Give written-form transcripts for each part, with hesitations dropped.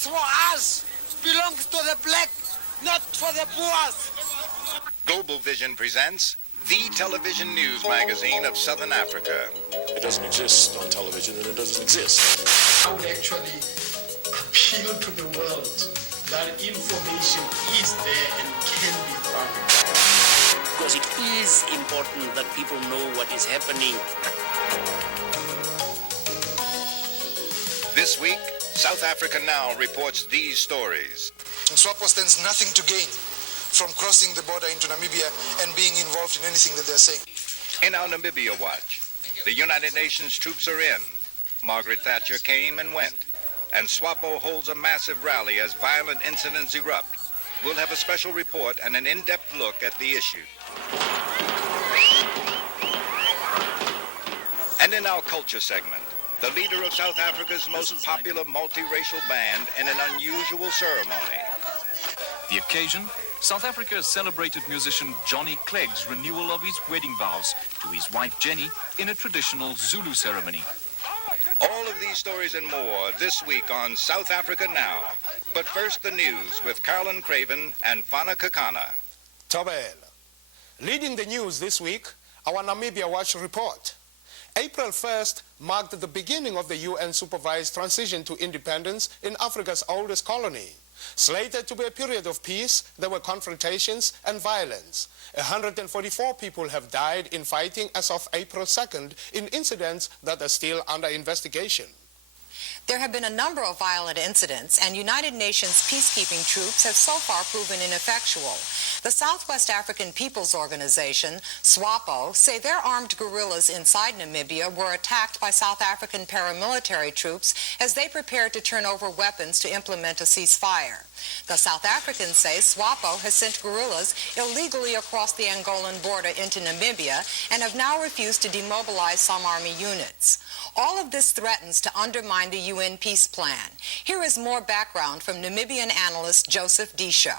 is for us, belongs to the black, not for the poor. Global Vision presents the television news magazine of Southern Africa. It doesn't exist on television, and it doesn't exist. I would actually appeal to the world that information is there and can be found. Because it is important that people know what is happening. This week, South Africa Now reports these stories. SWAPO stands nothing to gain from crossing the border into Namibia and being involved in anything that they're saying. In our Namibia Watch, the United Nations troops are in. Margaret Thatcher came and went. And SWAPO holds a massive rally as violent incidents erupt. We'll have a special report and an in-depth look at the issue. And in our culture segment, the leader of South Africa's most popular multiracial band in an unusual ceremony. The occasion, South Africa celebrated musician Johnny Clegg's renewal of his wedding vows to his wife Jenny in a traditional Zulu ceremony. All of these stories and more this week on South Africa Now. But first, the news with Carolyn, Craven, and Fana Kekana. Tobel. Leading the news this week, our Namibia Watch report. April 1st marked the beginning of the UN-supervised transition to independence in Africa's oldest colony. Slated to be a period of peace, there were confrontations and violence. 144 people have died in fighting as of April 2nd in incidents that are still under investigation. There have been a number of violent incidents, and United Nations peacekeeping troops have so far proven ineffectual. The Southwest African People's Organization, SWAPO, say their armed guerrillas inside Namibia were attacked by South African paramilitary troops as they prepared to turn over weapons to implement a ceasefire. The South Africans say SWAPO has sent guerrillas illegally across the Angolan border into Namibia and have now refused to demobilize some army units. All of this threatens to undermine the UN peace plan. Here is more background from Namibian analyst Joseph Diescho.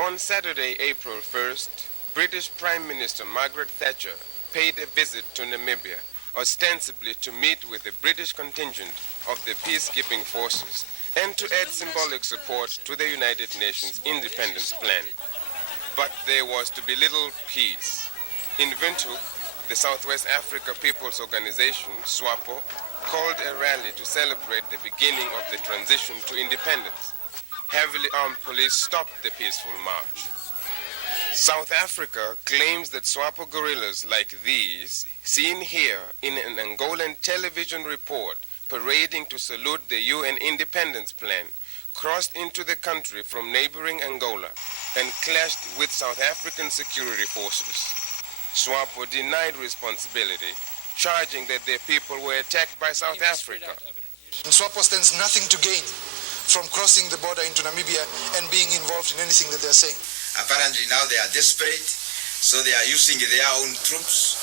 On Saturday, April 1st, British Prime Minister Margaret Thatcher paid a visit to Namibia, ostensibly to meet with the British contingent of the peacekeeping forces and to add symbolic support to the United Nations independence plan. But there was to be little peace. In Windhoek, the Southwest Africa People's Organization, SWAPO, called a rally to celebrate the beginning of the transition to independence. Heavily armed police stopped the peaceful march. South Africa claims that SWAPO guerrillas like these, seen here in an Angolan television report parading to salute the UN independence plan, crossed into the country from neighboring Angola and clashed with South African security forces. SWAPO denied responsibility, charging that their people were attacked by South Africa. SWAPO stands nothing to gain from crossing the border into Namibia and being involved in anything that they're saying. Apparently now they are desperate, so they are using their own troops,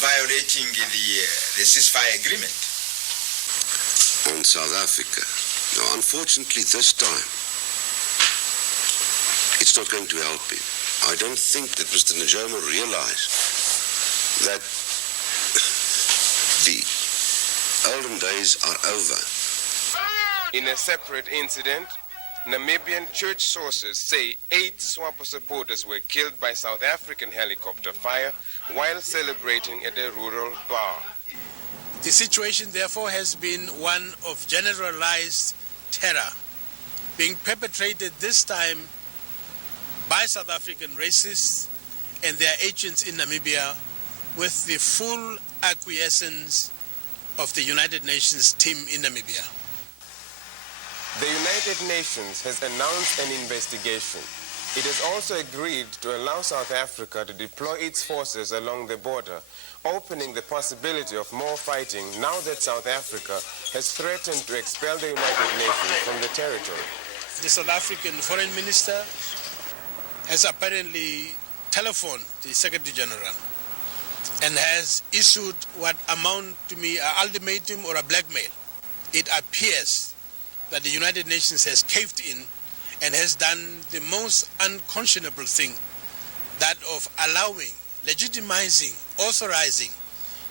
violating the ceasefire agreement. On South Africa, no, unfortunately this time, it's not going to help him. I don't think that Mr. Nujoma realized that the olden days are over. In a separate incident, Namibian church sources say 8 SWAPO supporters were killed by South African helicopter fire while celebrating at a rural bar. The situation, therefore, has been one of generalized terror being perpetrated this time by South African racists and their agents in Namibia with the full acquiescence of the United Nations team in Namibia. The United Nations has announced an investigation. It has also agreed to allow South Africa to deploy its forces along the border, opening the possibility of more fighting now that South Africa has threatened to expel the United Nations from the territory. The South African Foreign Minister has apparently telephoned the Secretary General and has issued what amount to me an ultimatum or a blackmail. It appears that the United Nations has caved in and has done the most unconscionable thing, that of allowing, legitimizing, authorizing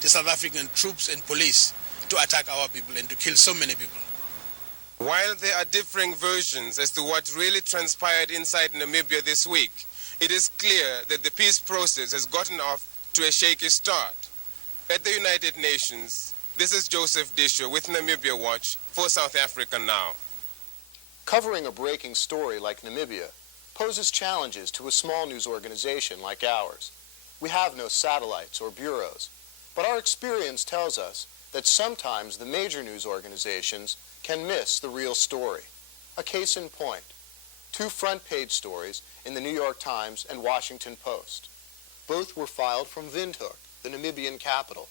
the South African troops and police to attack our people and to kill so many people. While there are differing versions as to what really transpired inside Namibia this week, it is clear that the peace process has gotten off to a shaky start. At the United Nations, this is Joseph Diescho with Namibia Watch for South Africa Now. Covering a breaking story like Namibia poses challenges to a small news organization like ours. We have no satellites or bureaus, but our experience tells us that sometimes the major news organizations can miss the real story. A case in point, 2 front-page stories in the New York Times and Washington Post. Both were filed from Windhoek, the Namibian capital,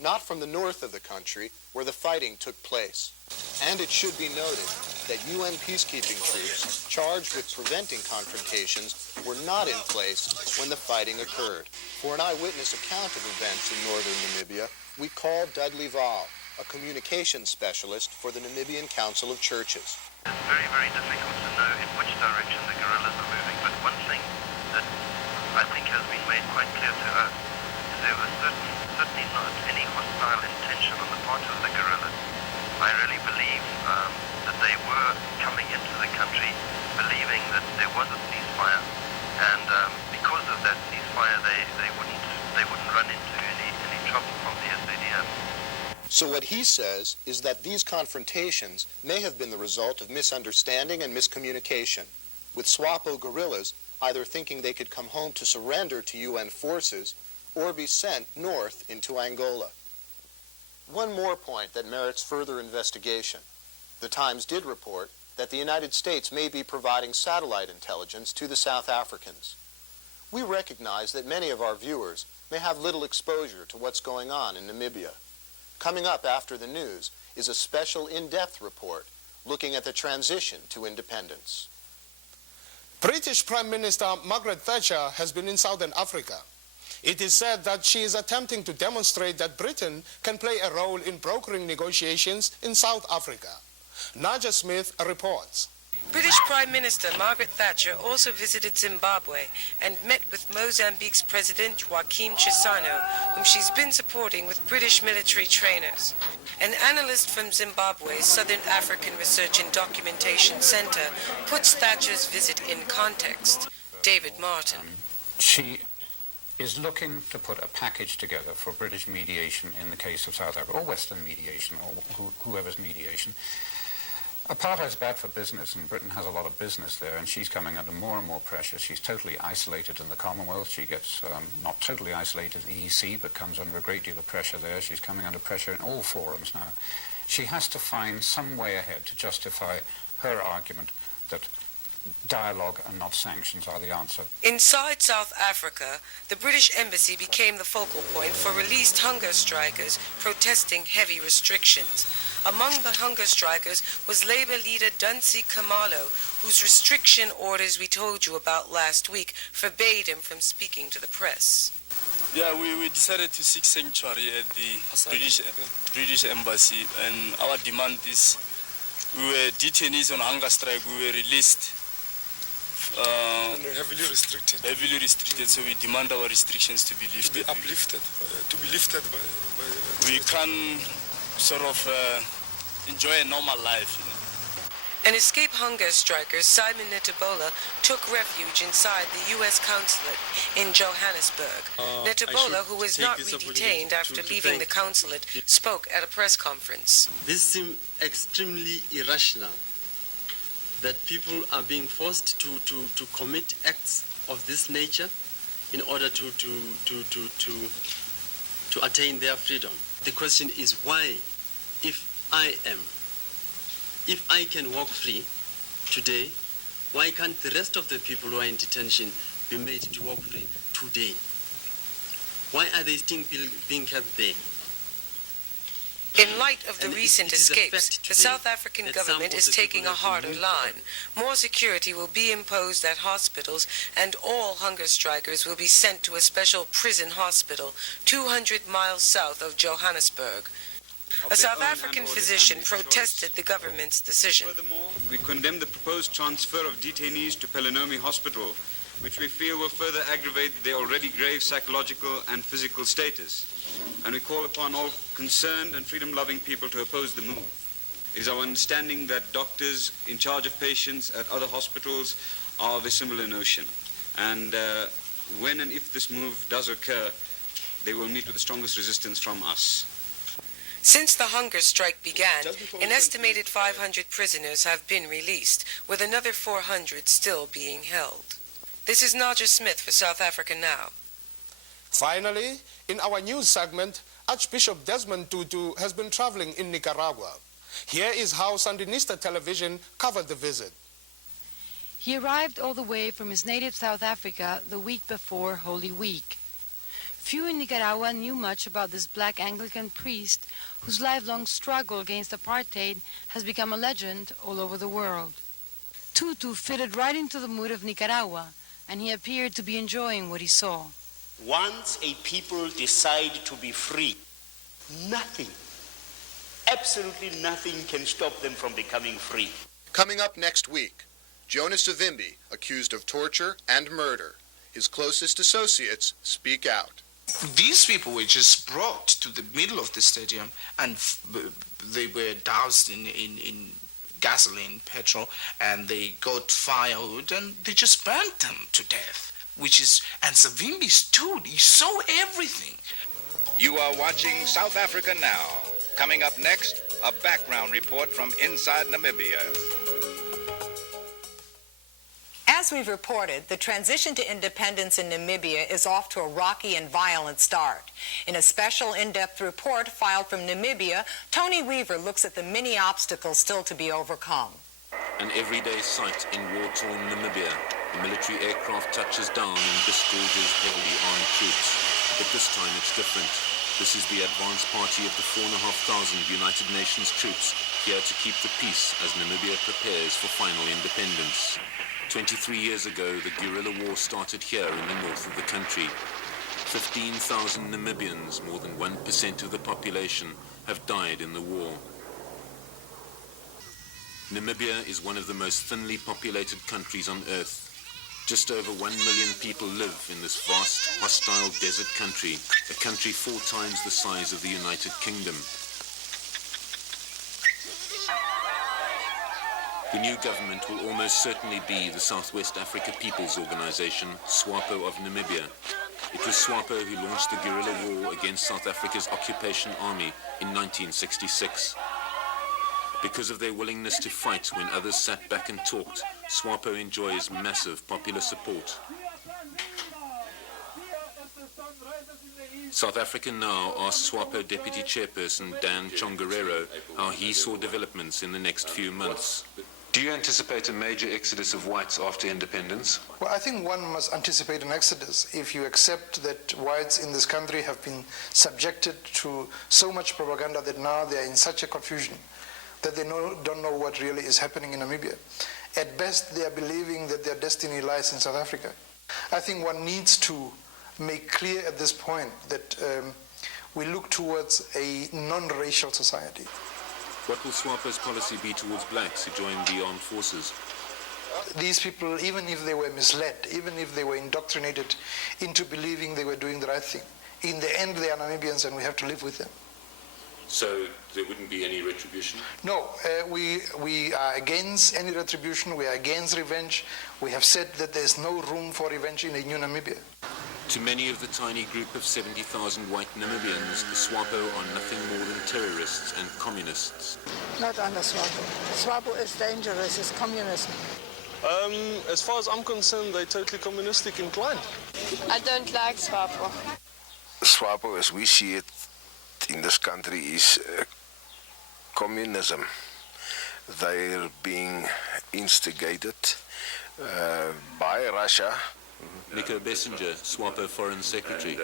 not from the north of the country where the fighting took place. And it should be noted that UN peacekeeping troops charged with preventing confrontations were not in place when the fighting occurred. For an eyewitness account of events in northern Namibia, we called Dudley Viall, a communications specialist for the Namibian Council of Churches. It's very, very difficult to know in which direction the guerrillas are moving, but one thing that I think has been made quite clear to us is there was certainly not any hostile intention on the part of the guerrillas. I really believe that they were coming into the country believing that there was a ceasefire, and because of that ceasefire they wouldn't run into any trouble from the SADF. So what he says is that these confrontations may have been the result of misunderstanding and miscommunication, with SWAPO guerrillas either thinking they could come home to surrender to UN forces or be sent north into Angola. One more point that merits further investigation. The Times did report that the United States may be providing satellite intelligence to the South Africans. We recognize that many of our viewers may have little exposure to what's going on in Namibia. Coming up after the news is a special in-depth report looking at the transition to independence. British Prime Minister Margaret Thatcher has been in Southern Africa. It is said that she is attempting to demonstrate that Britain can play a role in brokering negotiations in South Africa. Nadja Smith reports. British Prime Minister Margaret Thatcher also visited Zimbabwe and met with Mozambique's President Joaquim Chissanno, whom she's been supporting with British military trainers. An analyst from Zimbabwe's Southern African Research and Documentation Center puts Thatcher's visit in context. David Martin. She is looking to put a package together for British mediation in the case of South Africa, or Western mediation, or whoever's mediation. Apartheid is bad for business, and Britain has a lot of business there, and she's coming under more and more pressure. She's totally isolated in the Commonwealth. She gets not totally isolated in the EC, but comes under a great deal of pressure there. She's coming under pressure in all forums now. She has to find some way ahead to justify her argument that dialogue and not sanctions are the answer. Inside South Africa, the British Embassy became the focal point for released hunger strikers protesting heavy restrictions. Among the hunger strikers was Labour leader Donsie, whose restriction orders we told you about last week forbade him from speaking to the press. Yeah, we decided to seek sanctuary at the British Embassy, and our demand is we were detainees on hunger strike. We were released. And heavily restricted. So we demand our restrictions to be lifted. We can sort of enjoy a normal life, you know. An escaped hunger striker, Simon Ntombela, took refuge inside the U.S. consulate in Johannesburg. Ntombela, who was not re-detained after leaving the consulate, spoke at a press conference. This seems extremely irrational, that people are being forced to commit acts of this nature in order to attain their freedom. The question is why, if I can walk free today, why can't the rest of the people who are in detention be made to walk free today? Why are they still being kept there? In light of the recent escapes, the South African government is taking a harder line. More security will be imposed at hospitals, and all hunger strikers will be sent to a special prison hospital 200 miles south of Johannesburg. A South African physician protested the government's decision. Furthermore, we condemn the proposed transfer of detainees to Pelenomi Hospital, which we feel will further aggravate their already grave psychological and physical status. And we call upon all concerned and freedom-loving people to oppose the move. It is our understanding that doctors in charge of patients at other hospitals are of a similar notion. And when and if this move does occur, they will meet with the strongest resistance from us. Since the hunger strike began, an estimated 500 prisoners have been released, with another 400 still being held. This is Nadja Smith for South Africa Now. Finally, in our news segment, Archbishop Desmond Tutu has been traveling in Nicaragua. Here is how Sandinista television covered the visit. He arrived all the way from his native South Africa the week before Holy Week. Few in Nicaragua knew much about this black Anglican priest whose lifelong struggle against apartheid has become a legend all over the world. Tutu fitted right into the mood of Nicaragua, and he appeared to be enjoying what he saw. Once a people decide to be free, nothing, absolutely nothing can stop them from becoming free. Coming up next week, Jonas Savimbi, accused of torture and murder. His closest associates speak out. These people were just brought to the middle of the stadium and they were doused in gasoline, petrol, and they got firewood and they just burnt them to death. And Savimbi stood, he saw everything. You are watching South Africa Now. Coming up next, a background report from inside Namibia. As we've reported, the transition to independence in Namibia is off to a rocky and violent start. In a special in-depth report filed from Namibia, Tony Weaver looks at the many obstacles still to be overcome. An everyday sight in war-torn Namibia. The military aircraft touches down and disgorges heavily armed troops. But this time it's different. This is the advance party of the 4,500 United Nations troops here to keep the peace as Namibia prepares for final independence. 23 years ago, the guerrilla war started here in the north of the country. 15,000 Namibians, more than 1% of the population, have died in the war. Namibia is one of the most thinly populated countries on earth. Just over 1 million people live in this vast, hostile desert country, a country 4 times the size of the United Kingdom. The new government will almost certainly be the Southwest Africa People's Organization, SWAPO of Namibia. It was SWAPO who launched the guerrilla war against South Africa's occupation army in 1966. Because of their willingness to fight when others sat back and talked, SWAPO enjoys massive popular support. South Africa Now asked SWAPO Deputy Chairperson Daniel Tjongarero how he saw developments in the next few months. Do you anticipate a major exodus of whites after independence? Well, I think one must anticipate an exodus if you accept that whites in this country have been subjected to so much propaganda that now they are in such a confusion that they don't know what really is happening in Namibia. At best, they are believing that their destiny lies in South Africa. I think one needs to make clear at this point that we look towards a non-racial society. What will SWAPO's policy be towards blacks who join the armed forces? These people, even if they were misled, even if they were indoctrinated into believing they were doing the right thing, in the end they are Namibians and we have to live with them. So there wouldn't be any retribution? No, we are against any retribution, we are against revenge. We have said that there is no room for revenge in a new Namibia. To many of the tiny group of 70,000 white Namibians, the SWAPO are nothing more than terrorists and communists. Not under SWAPO. SWAPO is dangerous, it's communism. As far as I'm concerned, they're totally communistic inclined. I don't like SWAPO. SWAPO, as we see it in this country, is communism. They're being instigated by Russia. Nico Bessinger, SWAPO Foreign Secretary.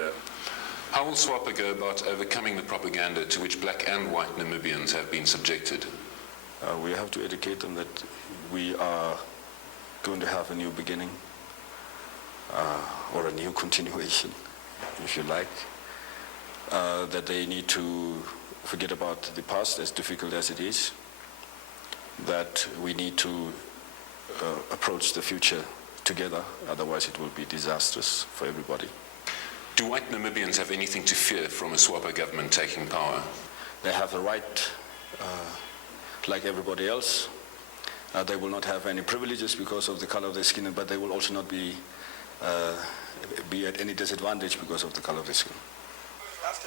How will SWAPO go about overcoming the propaganda to which black and white Namibians have been subjected? We have to educate them that we are going to have a new beginning, or a new continuation, if you like. That they need to forget about the past, as difficult as it is. That we need to approach the future together, otherwise it will be disastrous for everybody. Do white Namibians have anything to fear from a SWAPO government taking power? They have the right like everybody else. They will not have any privileges because of the color of their skin, but they will also not be at any disadvantage because of the color of their skin.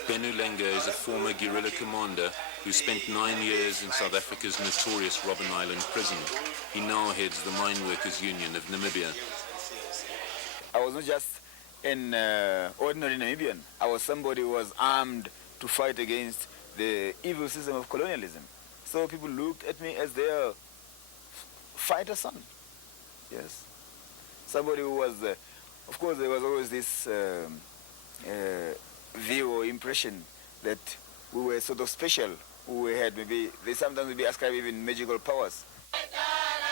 Benulenga is a former guerrilla commander who spent 9 years in South Africa's notorious Robben Island prison. He now heads the Mine Workers Union of Namibia. I was not just an ordinary Namibian. I was somebody who was armed to fight against the evil system of colonialism. So people looked at me as their fighter son. Yes. Somebody who was, of course, there was always this view or impression that we were sort of special. We had maybe, they sometimes would be ascribed even magical powers.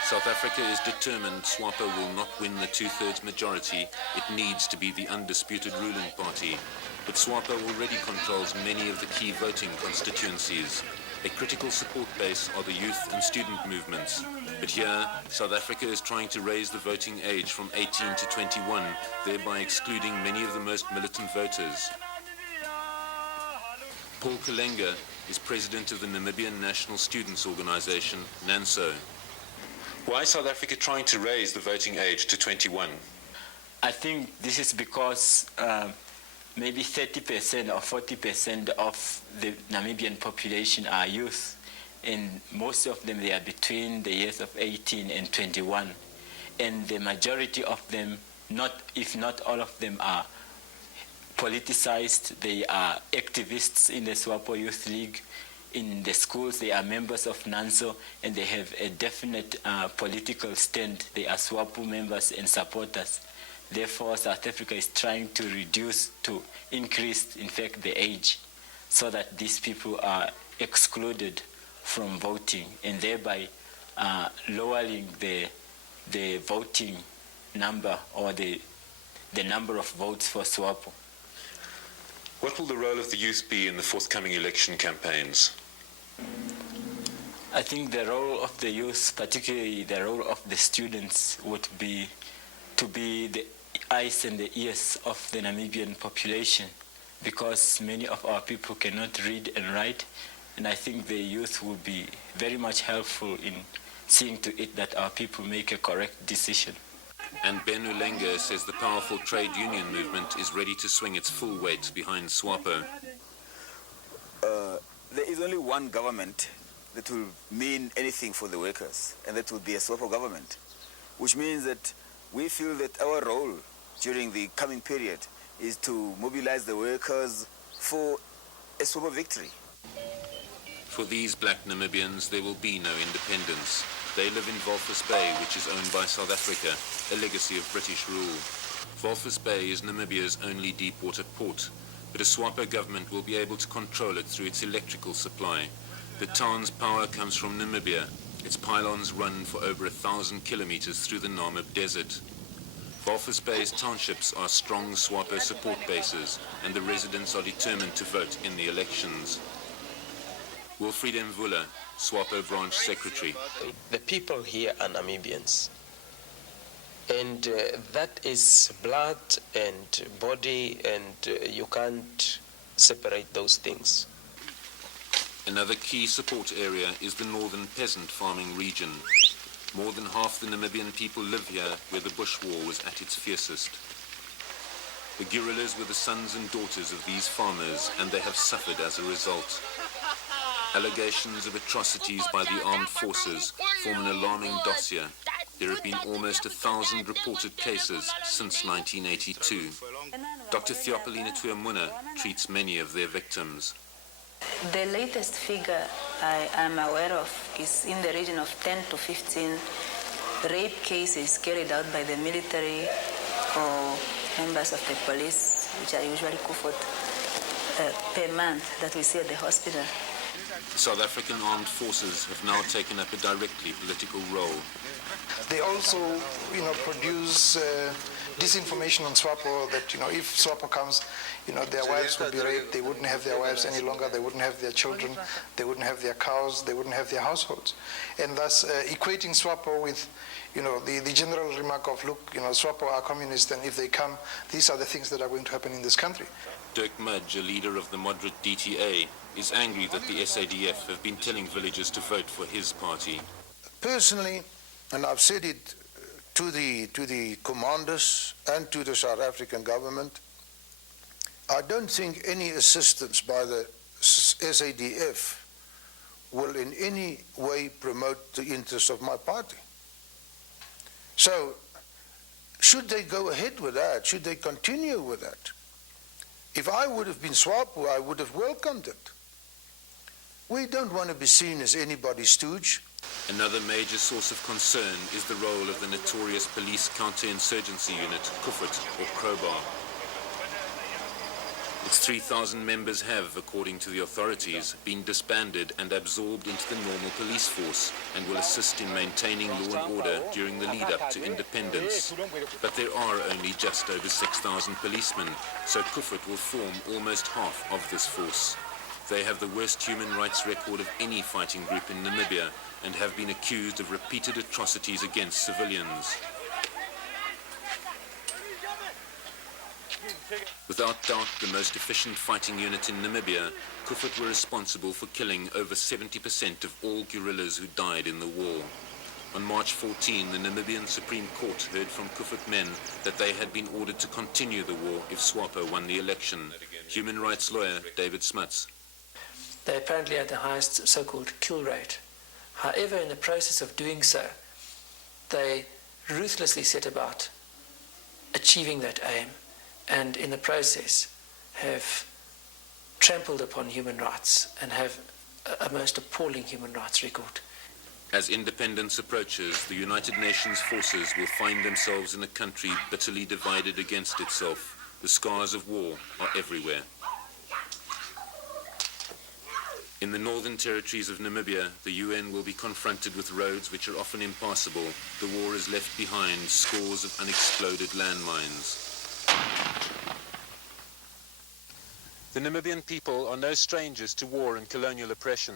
South Africa is determined SWAPO will not win the two-thirds majority. It needs to be the undisputed ruling party. But SWAPO already controls many of the key voting constituencies. A critical support base are the youth and student movements. But here, South Africa is trying to raise the voting age from 18 to 21, thereby excluding many of the most militant voters. Paul Kalenga is president of the Namibian National Students Organization, NANSO. Why is South Africa trying to raise the voting age to 21? I think this is because maybe 30% or 40% of the Namibian population are youth, and most of them, they are between the years of 18 and 21. And the majority of them, if not all of them, are politicized. They are activists in the SWAPO Youth League. In the schools, they are members of NANSO, and they have a definite political stand. They are SWAPO members and supporters. Therefore, South Africa is trying to increase, in fact, the age, so that these people are excluded from voting, and thereby lowering the voting number, or the number of votes for SWAPO. What will the role of the youth be in the forthcoming election campaigns? I think the role of the youth, particularly the role of the students, would be to be the eyes and the ears of the Namibian population, because many of our people cannot read and write, and I think the youth will be very much helpful in seeing to it that our people make a correct decision. And Benulenga says the powerful trade union movement is ready to swing its full weight behind SWAPO. There is only one government that will mean anything for the workers, and that will be a SWAPO government, which means that we feel that our role during the coming period is to mobilize the workers for a SWAPO victory. For these black Namibians, there will be no independence. They live in Walvis Bay, which is owned by South Africa, a legacy of British rule. Walvis Bay is Namibia's only deep-water port, but a SWAPO government will be able to control it through its electrical supply. The town's power comes from Namibia. Its pylons run for over 1,000 kilometers through the Namib Desert. Walvis Bay's townships are strong SWAPO support bases, and the residents are determined to vote in the elections. Wilfried Mvula, SWAPO branch secretary. The people here are Namibians, and that is blood and body, and you can't separate those things. Another key support area is the northern peasant farming region. More than half the Namibian people live here, where the bush war was at its fiercest. The guerillas were the sons and daughters of these farmers, and they have suffered as a result. Allegations of atrocities by the armed forces form an alarming dossier. There have been almost 1,000 reported cases since 1982. Dr. Theo-Ben treats many of their victims. The latest figure I am aware of is in the region of 10 to 15 rape cases carried out by the military or members of the police, which are usually covered per month, that we see at the hospital. The South African armed forces have now taken up a directly political role. They also, produce disinformation on SWAPO that, if SWAPO comes, their wives would be raped, they wouldn't have their wives any longer, they wouldn't have their children, they wouldn't have their cows, they wouldn't have their households. And thus equating SWAPO with, the general remark of, look, SWAPO are communist, and if they come, these are the things that are going to happen in this country. Dirk Mudge, a leader of the moderate DTA, is angry that the SADF have been telling villagers to vote for his party. Personally, and I've said it to the commanders and to the South African government, I don't think any assistance by the SADF will in any way promote the interests of my party. So, should they go ahead with that? Should they continue with that? If I would have been SWAPO, I would have welcomed it. We don't want to be seen as anybody's stooge. Another major source of concern is the role of the notorious police counterinsurgency unit, Kufut, or Crowbar. Its 3,000 members have, according to the authorities, been disbanded and absorbed into the normal police force and will assist in maintaining law and order during the lead-up to independence. But there are only just over 6,000 policemen, so Kufut will form almost half of this force. They have the worst human rights record of any fighting group in Namibia and have been accused of repeated atrocities against civilians. Without doubt, the most efficient fighting unit in Namibia, Kufut were responsible for killing over 70% of all guerrillas who died in the war. On March 14, the Namibian Supreme Court heard from Kufut men that they had been ordered to continue the war if SWAPO won the election. Human rights lawyer David Zucchino. They apparently had the highest so-called kill rate. However, in the process of doing so, they ruthlessly set about achieving that aim, and in the process have trampled upon human rights and have a most appalling human rights record. As independence approaches, the United Nations forces will find themselves in a country bitterly divided against itself. The scars of war are everywhere. In the northern territories of Namibia, the UN will be confronted with roads which are often impassable. The war has left behind scores of unexploded landmines. The Namibian people are no strangers to war and colonial oppression.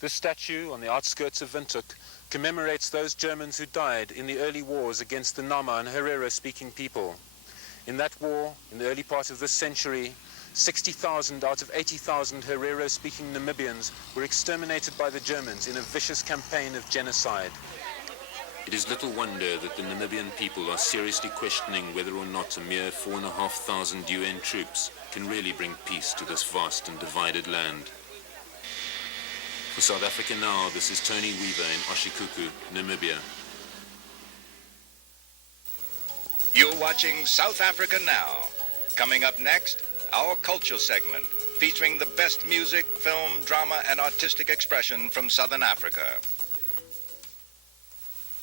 This statue on the outskirts of Windhoek commemorates those Germans who died in the early wars against the Nama and Herero-speaking people. In that war, in the early part of this century, 60,000 out of 80,000 Herero-speaking Namibians were exterminated by the Germans in a vicious campaign of genocide. It is little wonder that the Namibian people are seriously questioning whether or not a mere 4,500 UN troops can really bring peace to this vast and divided land. For South Africa Now, this is Tony Weaver in Oshikuku, Namibia. You're watching South Africa Now. Coming up next, our culture segment, featuring the best music, film, drama, and artistic expression from Southern Africa.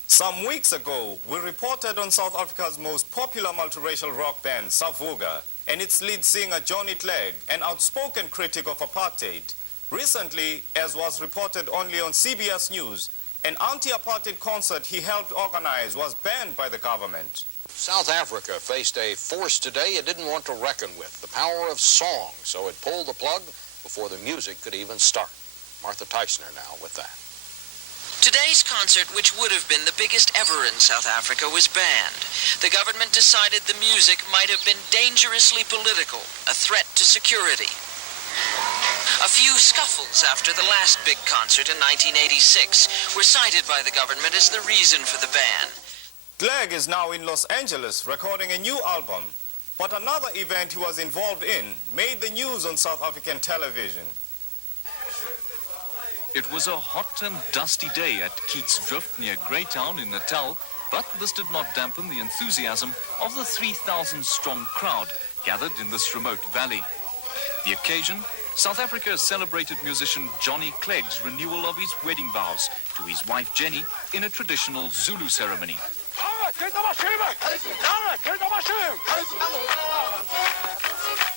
Some weeks ago, we reported on South Africa's most popular multiracial rock band, Savuga, and its lead singer, Johnny Clegg, an outspoken critic of apartheid. Recently, as was reported only on CBS News, an anti-apartheid concert he helped organize was banned by the government. South Africa faced a force today it didn't want to reckon with, the power of song, so it pulled the plug before the music could even start. Martha Teichner now with that. Today's concert, which would have been the biggest ever in South Africa, was banned. The government decided the music might have been dangerously political, a threat to security. A few scuffles after the last big concert in 1986 were cited by the government as the reason for the ban. Clegg is now in Los Angeles recording a new album, but another event he was involved in made the news on South African television. It was a hot and dusty day at Keats Drift near Greytown in Natal, but this did not dampen the enthusiasm of the 3,000-strong crowd gathered in this remote valley. The occasion, South Africa celebrated musician Johnny Clegg's renewal of his wedding vows to his wife Jenny in a traditional Zulu ceremony.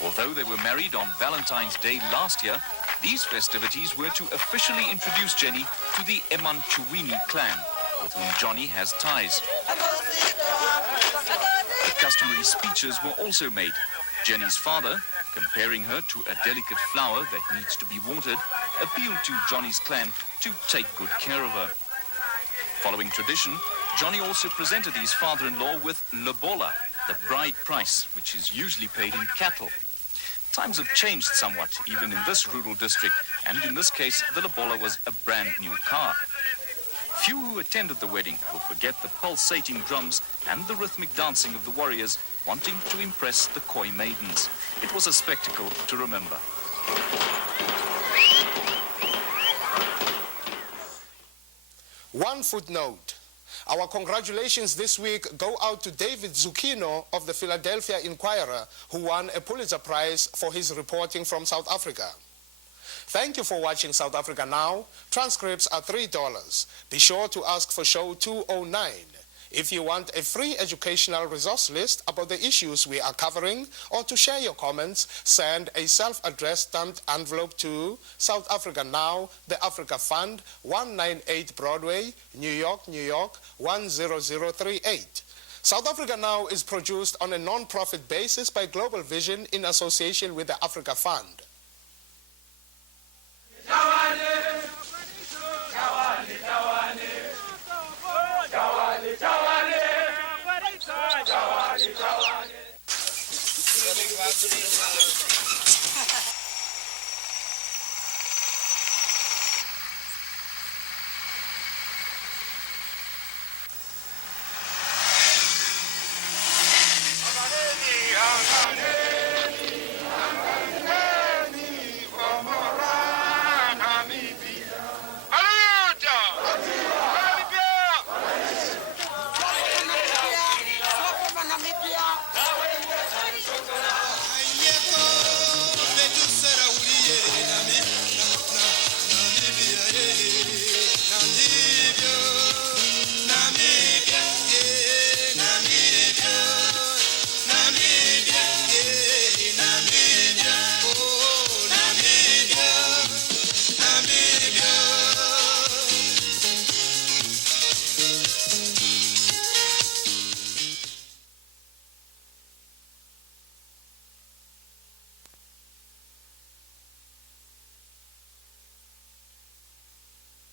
Although they were married on Valentine's Day last year, these festivities were to officially introduce Jenny to the Emanchuwini clan, with whom Johnny has ties. The customary speeches were also made. Jenny's father, comparing her to a delicate flower that needs to be watered, appealed to Johnny's clan to take good care of her. Following tradition, Johnny also presented his father-in-law with lobola, the bride price, which is usually paid in cattle. Times have changed somewhat, even in this rural district, and in this case, the lobola was a brand new car. Few who attended the wedding will forget the pulsating drums and the rhythmic dancing of the warriors wanting to impress the Khoi maidens. It was a spectacle to remember. One footnote. Our congratulations this week go out to David Zucchino of the Philadelphia Inquirer, who won a Pulitzer Prize for his reporting from South Africa. Thank you for watching South Africa Now. Transcripts are $3. Be sure to ask for show 209. If you want a free educational resource list about the issues we are covering, or to share your comments, send a self-addressed stamped envelope to South Africa Now, the Africa Fund, 198 Broadway, New York, New York, 10038. South Africa Now is produced on a non-profit basis by Global Vision in association with the Africa Fund. Jawani.